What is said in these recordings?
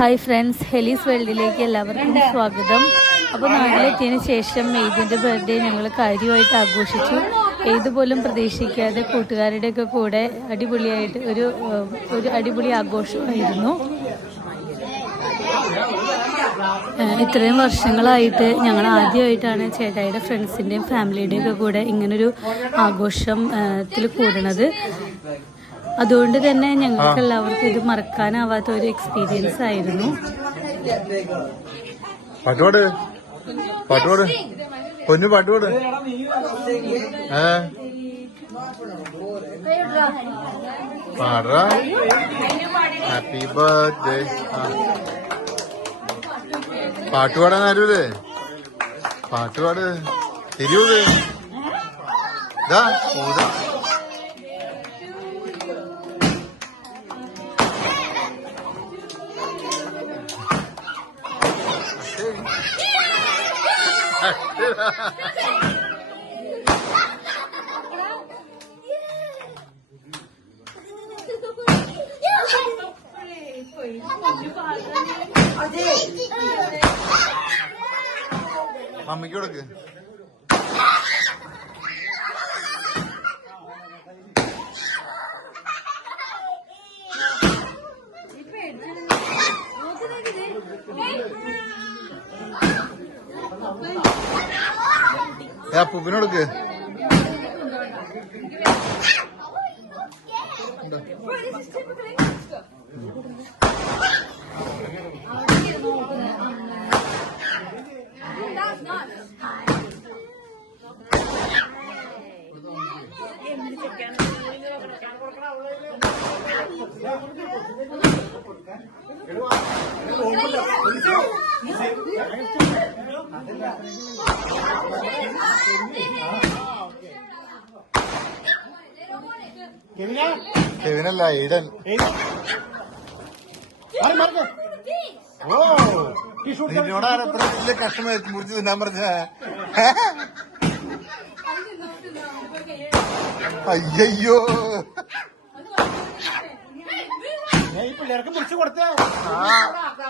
Hi friends ഹെലീസ് വേൾഡിലേക്ക് എല്ലാവർക്കും സ്വാഗതം. അപ്പോൾ നാട്ടിലെത്തിയതിന് ശേഷം മെയ്ദിന്റെ ബർത്ത്ഡേ ഞങ്ങൾ കാര്യമായിട്ട് ആഘോഷിച്ചു. ഏതുപോലും പ്രതീക്ഷിക്കാതെ കൂട്ടുകാരുടെയൊക്കെ കൂടെ അടിപൊളിയായിട്ട് ഒരു ഒരു അടിപൊളി ആഘോഷമായിരുന്നു. ഇത്രയും വർഷങ്ങളായിട്ട് ഞങ്ങൾ ആദ്യമായിട്ടാണ് ചേട്ടായിയുടെ ഫ്രണ്ട്സിന്റെയും ഫാമിലിയുടെയും ഒക്കെ കൂടെ ഇങ്ങനൊരു ആഘോഷത്തിൽ കൂടണത്. അതുകൊണ്ട് തന്നെ ഞങ്ങൾക്ക് എല്ലാവർക്കും ഇത് മറക്കാനാവാത്ത ഒരു എക്സ്പീരിയൻസ് ആയിരുന്നു. പാട്ടുപാട്. പാട്ടുപാട്. പൊന്നു പാട്ടുപാട്. ഏ? പാട. Happy birthday പാട്ടുപാടാൻ ആരൂലേ പാട്ടുപാട്. തിരിയൂത് ഇതാ ഊതാ മമ്മിക്ക് കൊടുക്ക്. ഏ കെവിനല്ല ഈഡൻ. നിന്നോട് ആരത്ര വലിയ കഷ്ടം മുറിച്ച് തിന്നാൻ പറഞ്ഞ? അയ്യോ ഈ പിള്ളേർക്ക് മുറിച്ച് കൊടുത്തേ.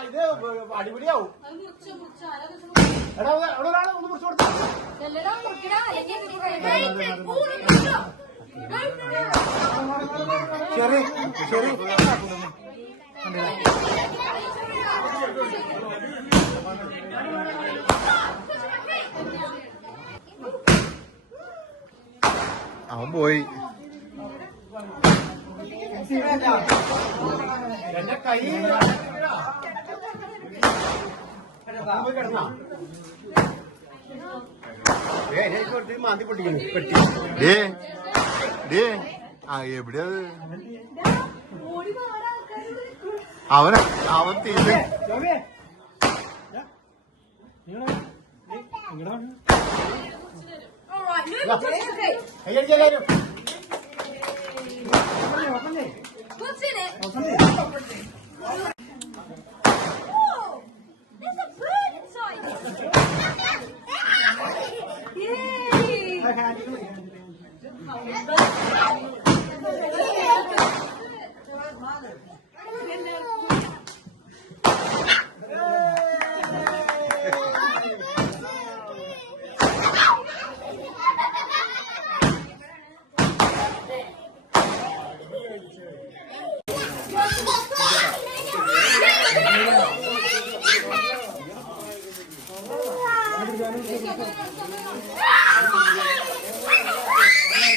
ഇത് അടിപൊളിയാവും. എടാ അവിടെ ഒന്ന് മുറിച്ച് കൊടുത്തേ. ശരി ശരി അവൻ പോയി. മാന്തി പൊട്ടിക്കുന്നു പെട്ടി ഡേ ഡേ ആ എവിടെയാ? അവൻ അവൻ തീരെ. ചോവേ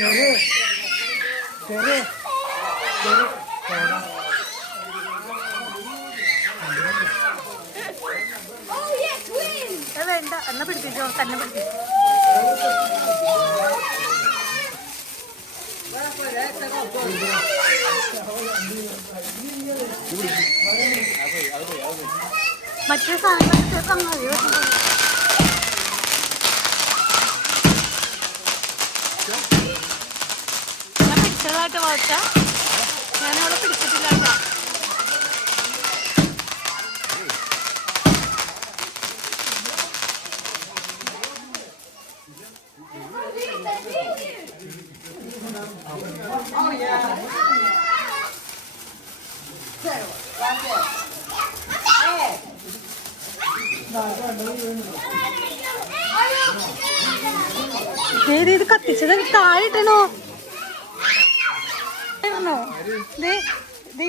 ശരി ശരി ശരി വേണ്ട എന്നാ പിടിപ്പിച്ചോ തന്നെ പിടിപ്പിച്ചോ മറ്റേ സാധനങ്ങളൊക്കെ അങ്ങ് പിടിച്ചതായിട്ട് ഞാൻ അവളെ പിടിച്ചിട്ടില്ല ഇത് കത്തിച്ചത് താഴെ ഇട്ടണോ? ദേ,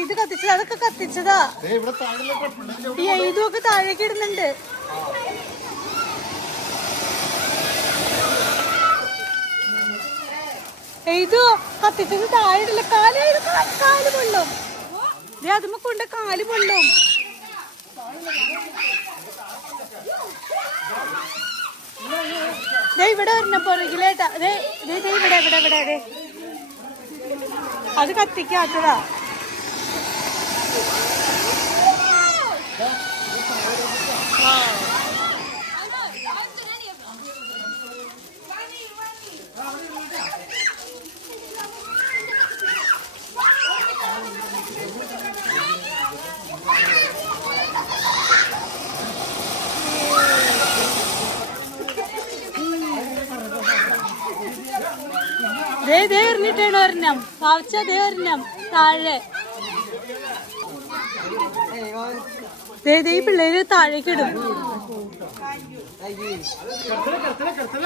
ഇത് കത്തിച്ചത് അതൊക്കെ കത്തിച്ചതാ. ഈ ഇതൊക്കെ താഴേക്ക് ഇടുന്നുണ്ട്. എഴുതു കത്തിച്ചത് താഴെ ഇടില്ല കാൽ കാൽ പൊള്ളും. ദേ അതുമ്മ കൊണ്ട് കാൽ പൊള്ളും. ദേ ഇവിടെ വരണം പുറകിലേട്ടാ. ദേ ദേ ഇവിടെ ഇവിടെ ഇവിടെ ദേ. അത് കത്തിക്കാത്തതാ. ദേ ദേ എറിഞ്ഞിട്ടാണ് ഒരെണ്ണം. കാവച്ച ദേ ഒരെണ്ണം. താഴെ. ഈ പിള്ളേര് താഴേക്ക് ഇടും. കിടത്തല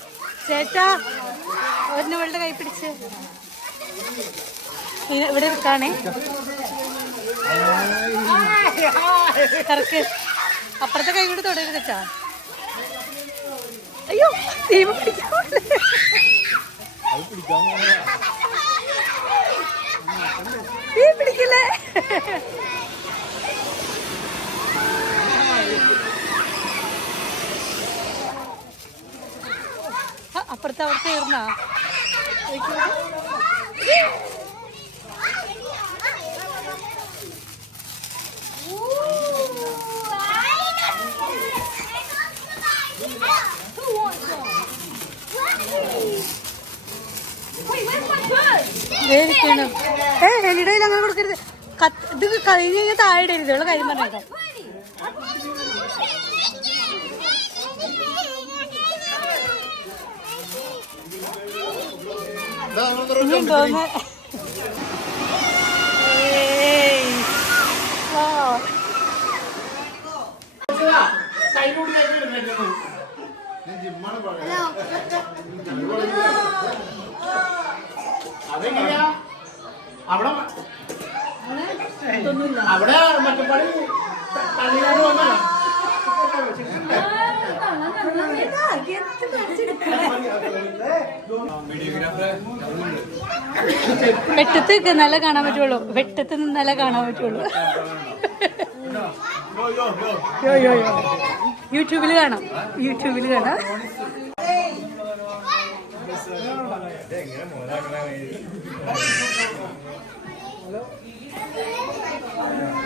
ചേട്ടാ ചേട്ടാ വെള്ളം കൈ പിടിച്ച്. ഇവിടെ എടുക്കാണേ അപ്പുറത്തെ കൈ കൂടെ തുടരുത് ചേട്ടാ അയ്യോ തീമ പിടിക്കാൻ പിടിക്കില്ലേ? അപ്പുറത്ത് അവിടെ തീർന്നാ? ഏ എലിയുടെ കയ്യിൽ അങ്ങനെ കൊടുക്കരുത്. ഇത് കഴിഞ്ഞ് കഴിഞ്ഞാൽ താഴെ ഇടരുത് ഉള്ള കാര്യം പറഞ്ഞേക്കാം ജിമ്മാണ് പറയുന്നത് അതെങ്ങനെയാ അവിടെ അവിടെ മറ്റപ്പാടി തള്ളിയാണ് വന്നല്ലോ വെട്ടത്ത് നല്ല കാണാൻ പറ്റുള്ളൂ. വെട്ടത്ത് നല്ല കാണാൻ പറ്റുള്ളൂ. യൂട്യൂബിൽ കാണാം. യൂട്യൂബിൽ കാണാം.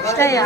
ഇഷ്ടായാ?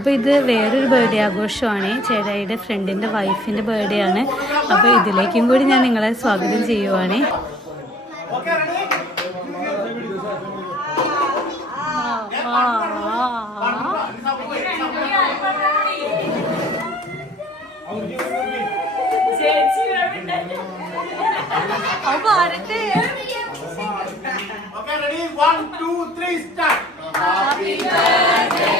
അപ്പോൾ ഇത് വേറൊരു ബർത്ത്ഡേ ആഘോഷമാണ്. ചേട്ടായിയുടെ ഫ്രണ്ടിന്റെ വൈഫിന്റെ ബർത്ത്ഡേ ആണ്. അപ്പോൾ ഇതിലേക്കും കൂടി ഞാൻ നിങ്ങളെ സ്വാഗതം ചെയ്യുവാണ്. Okay, ready One, two, three, ready Happy to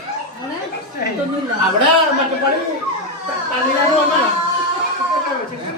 അവിടെ മറ്റപ്പാടി തള്ളിയാണ് വന്നോ ചിക്കൻ